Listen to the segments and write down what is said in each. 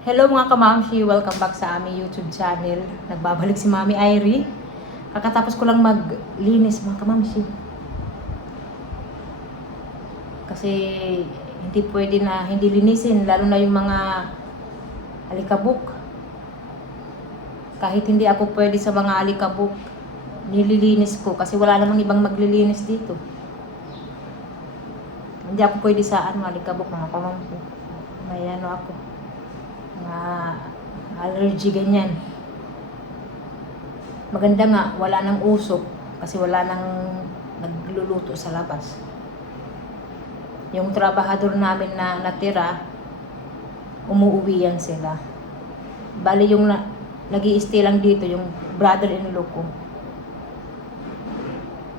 Hello mga kamamshi! Welcome back sa aming YouTube channel. Nagbabalik si Mami Irie. Kakatapos ko lang maglinis mga kamamshi. Kasi hindi pwede na hindi linisin, lalo na yung mga alikabok. Kahit hindi ako pwede sa mga alikabok, nililinis ko kasi wala namang ibang maglilinis dito. Hindi ako pwede sa alikabok mga kamamshi. May ako. Allergy ganyan. Maganda nga, wala nang usok kasi wala nang nagluluto sa labas. Yung trabahador namin na natira, umuwi yan sila. Bali yung nag-i-stay lang dito, yung brother-in-law ko.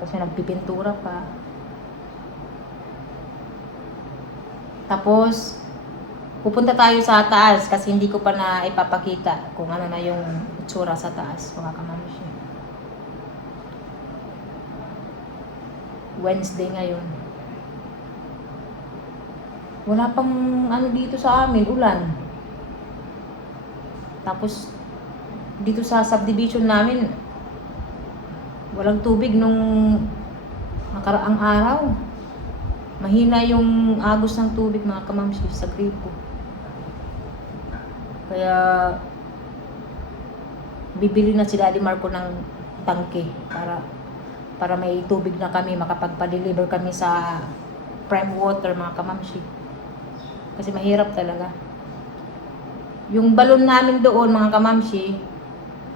Kasi nagpipintura pa. Tapos, pupunta tayo sa taas kasi hindi ko pa na ipapakita kung ano na yung itsura sa taas, mga kamamshi. Wednesday ngayon. Wala pang ano dito sa amin, ulan. Tapos, dito sa subdivision namin, walang tubig nung nakaraang araw. Mahina yung agos ng tubig, mga kamamshi, sa gripo. Kaya bibili na si Daddy Marco ng tangke para may tubig na kami, makapagpa-deliver kami sa Prime Water, mga kamamshi. Kasi mahirap talaga. Yung balon namin doon, mga kamamshi,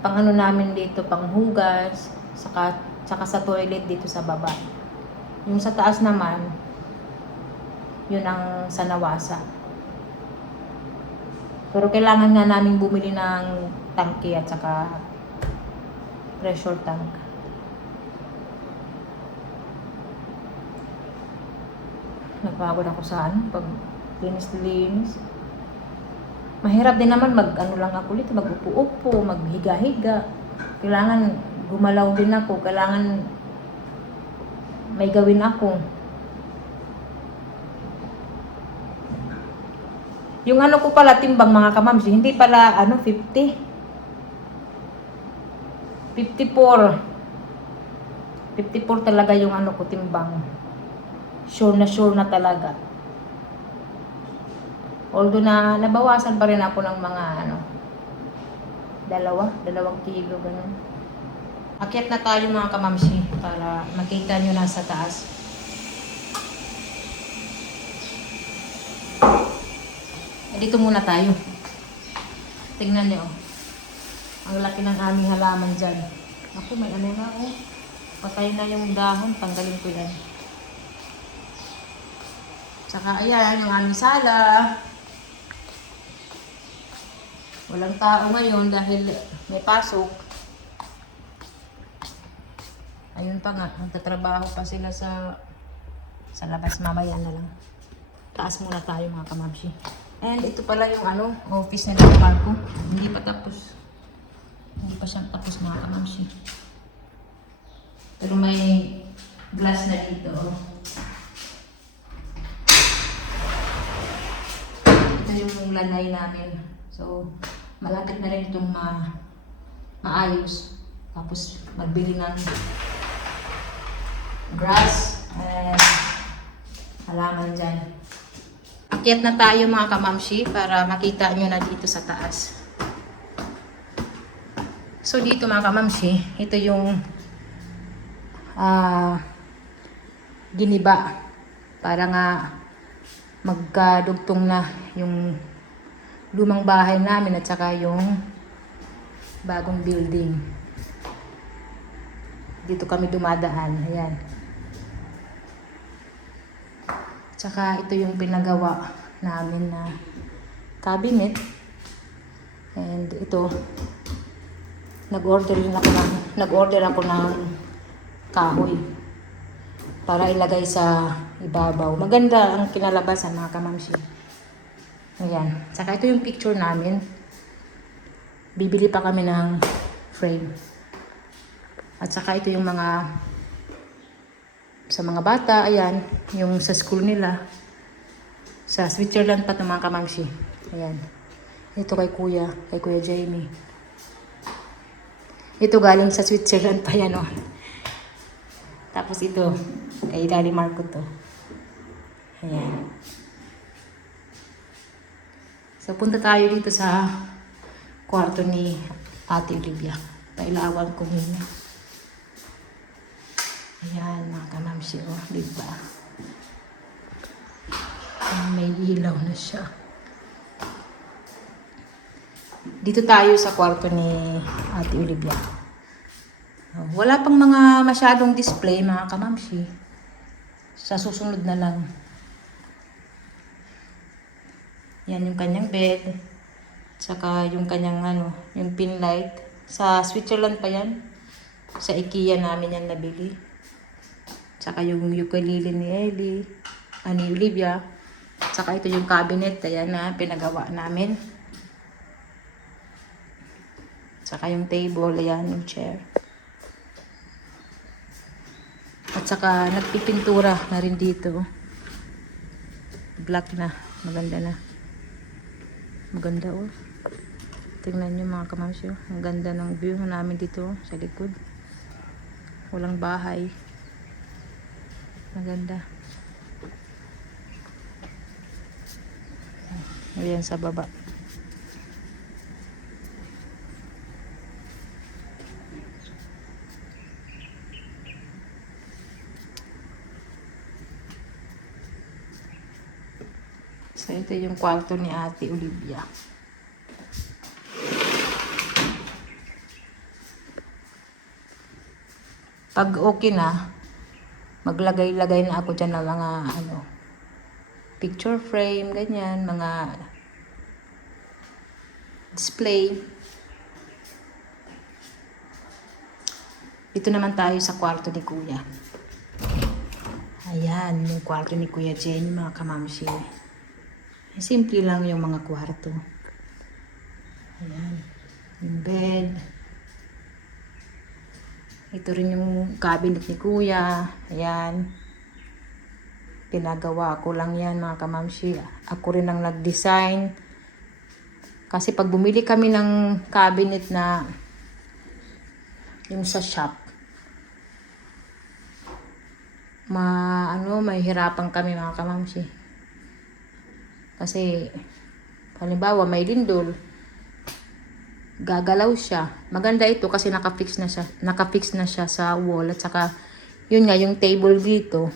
pang ano namin dito, pang hugas, saka sa toilet dito sa baba. Yung sa taas naman, yun ang sanawasa. Pero kailangan nga namin bumili ng tangke at saka pressure tank. Nagpagod ako sa pag linis-linis. Mahirap din naman lang ako ulit, mag-upo-upo, maghiga-higa. Kailangan gumalaw din ako, kailangan may gawin ako. Yung ano ko pala, timbang mga kamamsi, hindi pala 50. 54. 54 talaga yung ko timbang. Sure na talaga. Although nabawasan pa rin ako ng mga 2 kilo, ganun. Akyat na tayo mga kamamsi para makita nyo nasa taas. Dito muna tayo. Tingnan nyo. Ang laki ng aming halaman dyan. Ako, may na patay na yung dahon. Tanggalin ko yan. Saka ayan, yung aming sala. Walang tao ngayon dahil may pasok. Ayun pa nga, magtatrabaho pa sila sa labas. Mamaya na lang. Taas muna tayo mga kamamsi. And ito pala yung office na ng Marco. Hindi pa tapos. Hindi pa siyang tapos mga kamamsi. Pero may glass na dito. Ito yung lanay namin. So, malapit na rin itong maayos. Tapos, magbili ng grass and halaman dyan. Akyat na tayo mga kamamshi para makita nyo na dito sa taas. So dito mga kamamshi, ito yung giniba para nga magkadugtong na yung lumang bahay namin at saka yung bagong building. Dito kami dumadaan. Ayan. Tsaka ito yung pinagawa namin na cabinet. And ito, nag-order ako ng kahoy para ilagay sa ibabaw. Maganda ang kinalabasan mga kamamshi. Ayan. Tsaka ito yung picture namin. Bibili pa kami ng frame. At saka ito yung sa mga bata, ayan, yung sa school nila. Sa Switzerland pa ito mga kamamshi. Ayan. Ito kay Kuya Jamie. Ito galing sa Switzerland pa yan, oh. Tapos ito, kay Daddy Marco to. Ayan. So, punta tayo dito sa kwarto ni Ate Olivia. Pailawan ko muna. Ayan, mga kamamsi, oh. Diba? May ilaw na siya. Dito tayo sa kwarto ni Ate Olivia. Wala pang mga masyadong display, mga kamamsi. Sa susunod na lang. Yan yung kanyang bed. Saka yung kanyang yung pin light. Sa Switzerland pa yan. Sa IKEA namin yan nabili. Saka yung ukulele ni Ellie. Ni Olivia. Saka ito yung cabinet. Ayan na, pinagawa namin. Saka yung table. Ayan, yung chair. At saka nagpipintura na rin dito. Black na. Maganda na. Maganda, oh. Tingnan nyo mga kamamsyo. Ang ganda ng view namin dito sa likod. Walang bahay. Maganda. Ayan sa baba. So, ito yung kwarto ni Ate Olivia. Pag okay na, maglagay-lagay na ako dyan ng mga picture frame, ganyan, mga display. Dito naman tayo sa kwarto ni Kuya. Ayan, yung kwarto ni Kuya Jenny, mga kamamsi. Simple lang yung mga kwarto. Ayan. Yung bed. Ito rin yung cabinet ni Kuya. Ayan. Pinagawa ko lang yan, mga kamamsi. Ako rin ang nag-design. Kasi pag bumili kami ng cabinet na yung sa shop, may hirapan kami, mga kamamsi. Kasi, halimbawa, may lindol, gagalaw siya. Maganda ito kasi nakafix na siya sa wall. At saka, yun nga, yung table dito,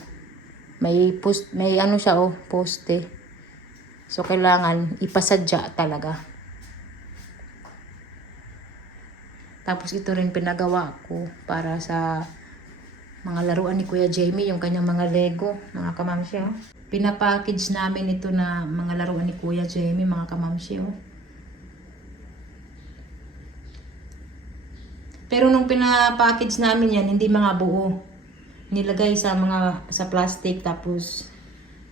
may poste. So, kailangan ipasadya talaga. Tapos, ito rin pinagawa ko para sa mga laruan ni Kuya Jamie, yung kanyang mga Lego, mga kamamsi, oh. Pinapackage namin ito na mga laruan ni Kuya Jamie, mga kamamsi, oh. Pero nung pinapackage namin yan, hindi mga buo. Nilagay sa plastic, tapos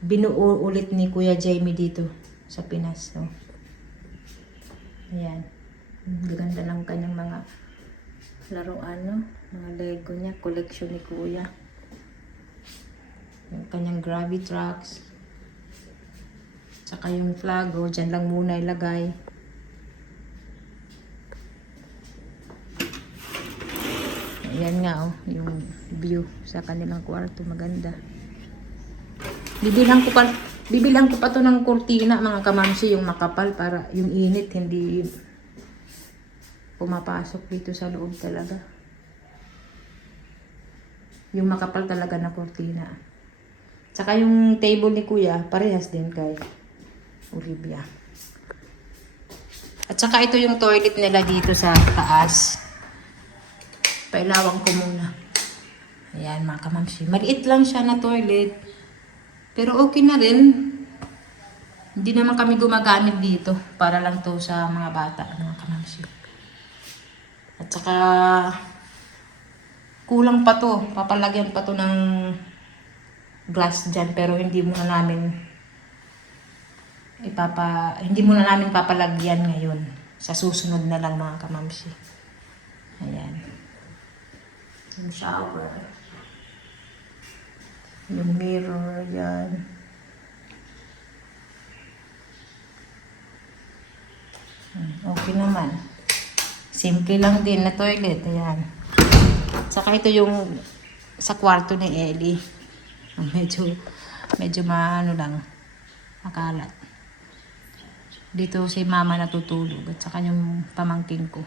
binuo ulit ni Kuya Jamie dito sa Pinas. So, ayan. Gaganda ng kanyang mga laruan, no? Mga Lego niya, collection ni Kuya. Yung kanyang gravity trucks. Tsaka yung flag, dyan lang muna ilagay. Ayan nga, yung view sa kanilang kwarto, maganda. Bibilang ko pa to ng kurtina, mga kamamsi, yung makapal, para yung init hindi pumapasok dito sa loob talaga. Yung makapal talaga na kurtina. Tsaka yung table ni Kuya, parehas din kay Olivia. At saka ito yung toilet nila dito sa taas. Pailawang ko muna. Ayan, mga kamamsi. Maliit lang siya na toilet. Pero okay na rin. Hindi naman kami gumagamit dito. Para lang to sa mga bata, mga kamamsi. At saka kulang pa to. Papalagyan pa to ng glass dyan. Pero hindi muna namin papalagyan ngayon. Sa susunod na lang, mga kamamsi. Ayan. Yung shower. Yung mirror, yan. Okay naman. Simple lang din na toilet. Ayan. Saka ito yung sa kwarto ni Ellie. Medyo maano lang. Makalat. Dito si mama natutulog at saka yung pamangkin ko.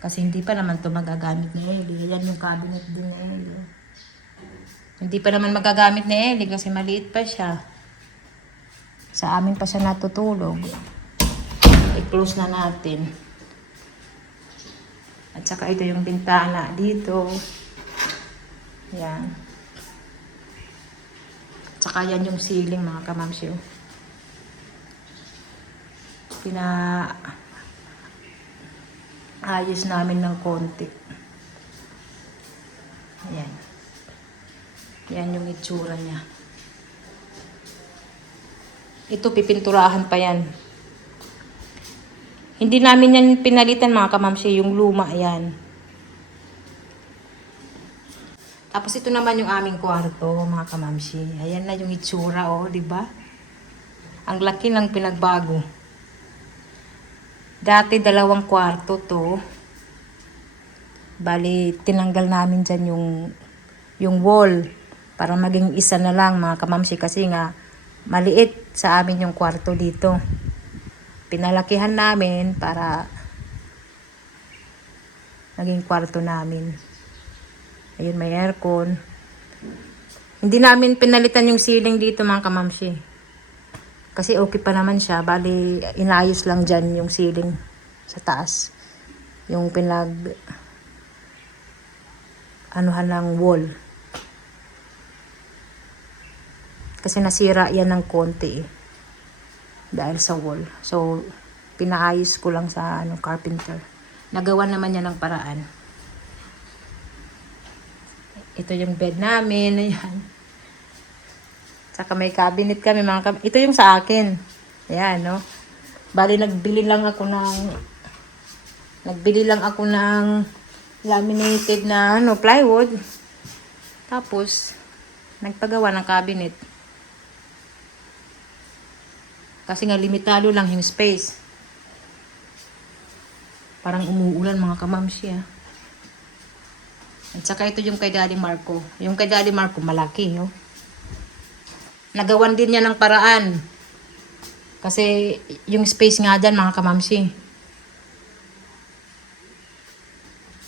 Kasi hindi pa naman to magagamit ni Ellie. Ayan yung cabinet din ni Ellie. Hindi pa naman magagamit ni Ellie kasi maliit pa siya. Sa amin pa siya natutulog. I-close na natin. At saka ito yung bintana dito. Yan. At saka yan yung ceiling mga kamamsyo. Ayos namin ng konti. Ayan. Yan yung itsura niya. Ito, pipinturahan pa yan. Hindi namin yan pinalitan mga kamamsi, yung luma yan. Tapos ito naman yung aming kwarto mga kamamsi. Ayan na yung itsura, oh, di ba? Ang laki ng pinagbago. Dati 2 kwarto to. Bali, tinanggal namin dyan yung wall para maging isa na lang mga kamamsi kasi nga maliit sa amin yung kwarto dito. Pinalakihan namin para naging kwarto namin. Ayun, may aircon. Hindi namin pinalitan yung ceiling dito mga kamamsi. Kasi okay pa naman siya. Bali, inayos lang dyan yung ceiling sa taas. Yung anuhan ng wall. Kasi nasira yan ng konti eh. Dahil sa wall. So, pinaayos ko lang sa carpenter. Nagawa naman niya ng paraan. Ito yung bed namin. Ayan. Saka may cabinet kami. Ito yung sa akin. Ayan, no? Bali, nagbili lang ako ng laminated na plywood. Tapos, nagpagawa ng cabinet. Kasi nga limitado lang yung space. Parang umuulan mga kamamsi ah. At saka ito yung kay Daddy Marco. Yung kay Daddy Marco malaki, no? Nagawan din niya ng paraan. Kasi yung space nga dyan mga kamamsi.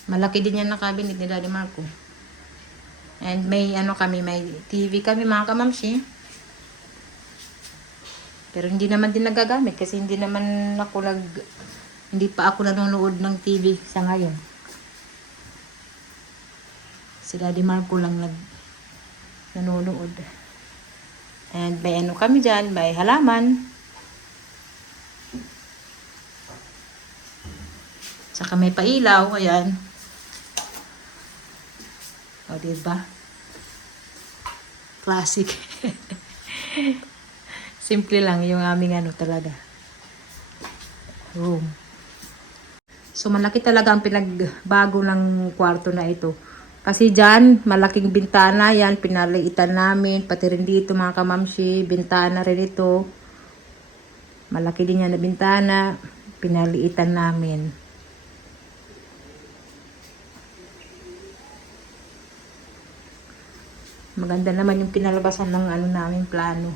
Malaki din yan na cabinet ni Daddy Marco. And may may TV kami mga kamamsi. Pero hindi naman din nagagamit kasi hindi pa ako nanonood ng TV sa ngayon. Si Daddy Marco lang nanonood. And may kami dyan, may halaman. Saka may pailaw, ayan. O, diba? Classic. Simple lang yung aming talaga. Room. So, malaki talaga ang pinagbago ng kwarto na ito. Kasi dyan, malaking bintana yan. Pinaliitan namin. Pati rin dito mga kamamsi. Bintana rin ito. Malaki din yan na bintana. Pinaliitan namin. Maganda naman yung pinalabasan ng namin plano.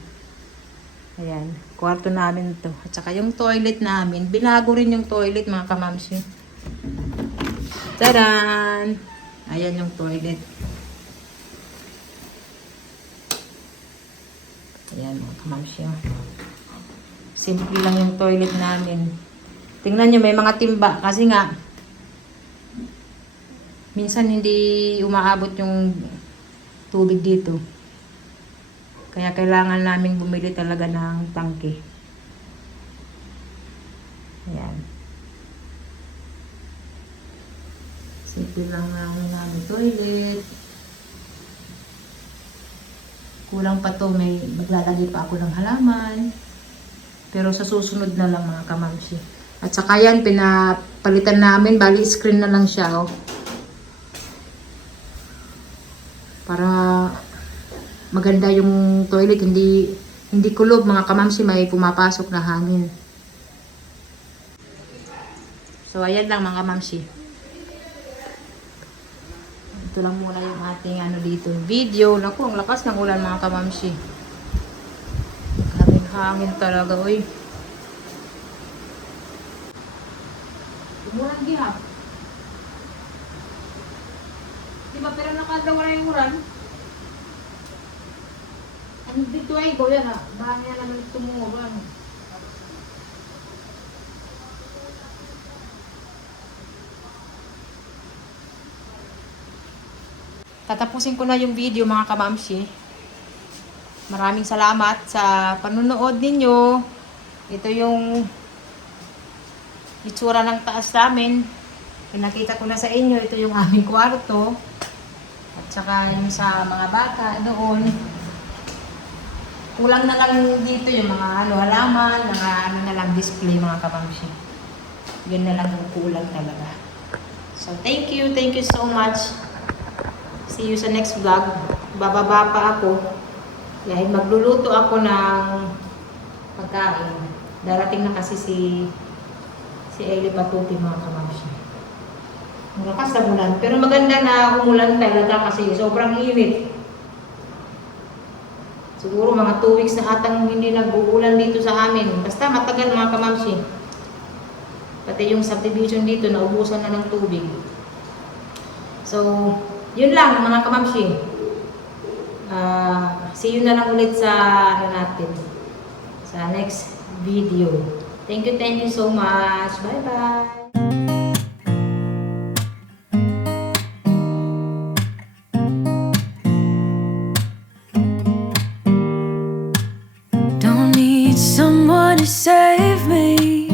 Ayan, kwarto namin to. At saka yung toilet namin, binago rin yung toilet mga kamamsi. Taran! Ayan yung toilet. Ayan mga kamamsi. Simple lang yung toilet namin. Tingnan nyo, may mga timba. Kasi nga, minsan hindi umaabot yung tubig dito. Kaya kailangan namin bumili talaga ng tangke. Ayan. Simple lang namin toilet. Kulang pa to, may maglalagay pa ako ng halaman. Pero sa susunod na lang mga kamamsi. At saka yan, pinapalitan namin, bali screen na lang siya. Oh. Para maganda yung toilet, hindi kulob mga kamamsi, may pumapasok na hangin. So, ayan lang mga mamsi. Ito lang muna yung ating ano dito, video. Naku, ang lakas ng ulan mga kamamsi. Hangin talaga, oy. Umuran gihap. Diba, pero nakadawa na yung uran. Ano dito ay go yan ha? Bahan niya naman tumuran. Tatapusin ko na yung video mga kamamsi. Maraming salamat sa panunood ninyo. Ito yung itsura ng taas namin. Pinakita ko na sa inyo. Ito yung aming kwarto. At saka yung sa mga bata doon. Kulang na lang dito yung mga halaman, mga na lang display mga kamamsi. Yun na lang yung kulang talaga. So thank you so much. See you sa next vlog. Bababa pa ako. Dahil magluluto ako ng pagkain. Darating na kasi si Eli Patuti mga kamamsi. Malakas na ulan. Pero maganda na umulan talaga kasi sobrang init. Siguro mga 2 weeks na atang hindi nag-uulan dito sa amin. Basta matagal mga kamamsi. Pati yung subdivision dito, naubusan na ng tubig. So, yun lang mga kamamsi. See you na lang ulit sa natin. Sa next video. Thank you so much. Bye-bye. Someone to save me,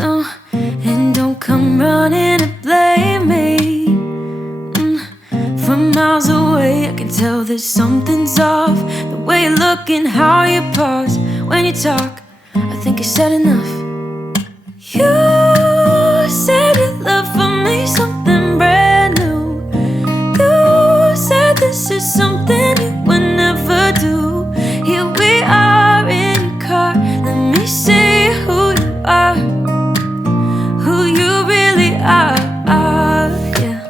no, and don't come running to blame me. From miles away I can tell that something's off. The way you look and how you pause when you talk, I think I said enough. You said your love for me something brand new. You said this is something you would never do. Here we are in let me see who you are, who you really are, yeah.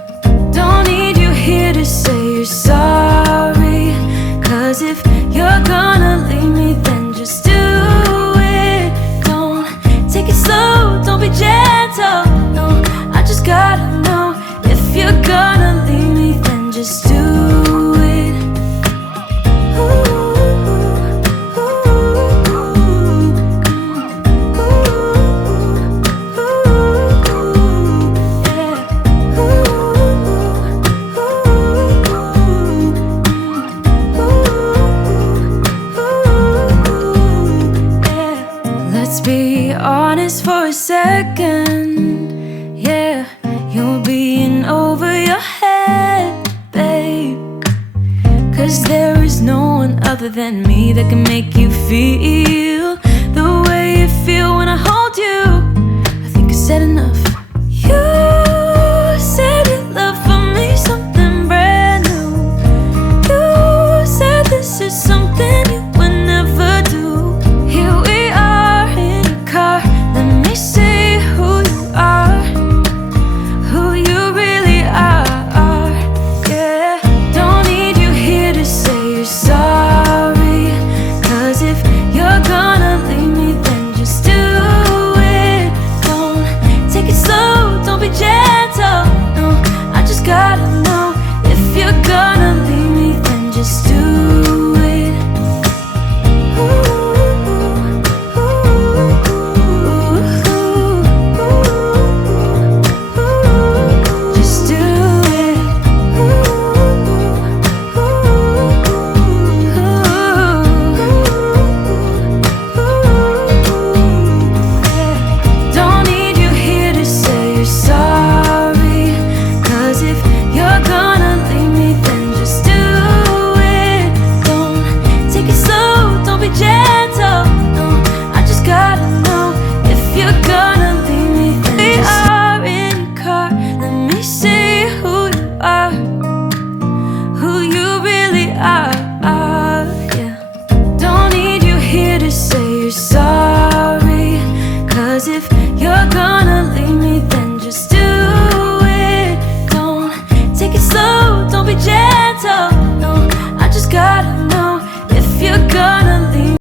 Don't need you here to say you're sorry, 'cause if you're gonna leave me, then just do it. Don't take it slow, don't be gentle, no, I just gotta know. If you're gonna leave me, then just do it. Ooh. For a second, yeah, you're being over your head, babe. 'Cause there is no one other than me that can make you feel the way you feel when I hold you. I think I said enough. You said your love for me something brand new. You said this is something you would never do. Here we are in your car. Let me see who you are, who you really are, yeah. Don't need you here to say you're sorry, 'cause if you're gonna leave me, then just do it. Don't take it slow, don't be gentle, no, I just gotta know. If you're gonna leave me, then just do it. Ooh. If you're gone